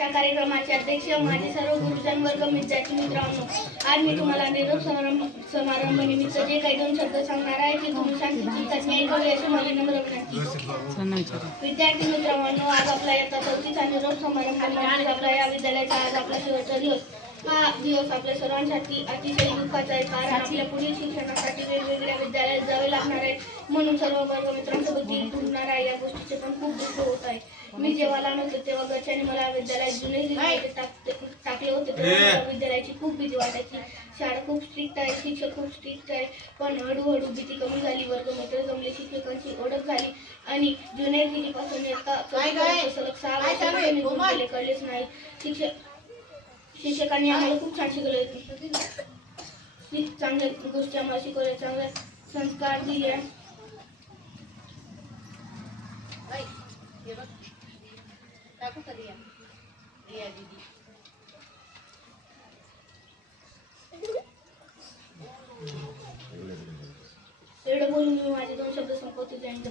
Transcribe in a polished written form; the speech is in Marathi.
त्या कार्यक्रमाचे अध्यक्ष माझे सर्व गुरुजन वर्ग विद्यार्थी मित्रांनो, आज मी तुम्हाला निरोप समारंभानिमित्त जे काही 2 शब्द सांगणार आहे ते तुम्ही शांतचित्ताने ऐकावे अशी माझी नम्र विनंती. विद्यार्थी मित्रांनो, आज आपला इयत्ता 4चा निरोप समारंभ म्हणजे आपल्या या विद्यालयाचा आज आपला शेवटचा दिवस. हा दिवस आपल्या सर्वांसाठी अतिशय दुःखाचा आहे, कारण आपल्या पुढील शिक्षणासाठी वेगवेगळ्या विद्यालयात जावे लागणार आहे. म्हणून सर्व वर्ग मित्रांसोबत तुटणार आहे या गोष्टीचे पण खूप दुःख होत आहे. मी जेव्हा लहान होते तेव्हा घरच्यांनी मला विद्यालयात जुने टाकले होते तेव्हा मला विद्यालयाची खूप भीती वाटायची. शाळा खूप स्ट्रिक्ट आहे, शिक्षक खूप स्ट्रिक्ट आहे, पण हळूहळू भीती कमी झाली. वर्गमित्र जमले, शिक्षकांची ओळख झाली आणि ज्युनियर केजी पासून सलग 6 वर्ष कळलेच नाही. शिक्षकांनी आम्हाला खूप छान शिकवले, चांगल्या गोष्टी आम्हाला शिकवल्या, चांगले संस्कार दिले. एवढं बोलून मी माझे 2 शब्द संपवते. जय हिंद.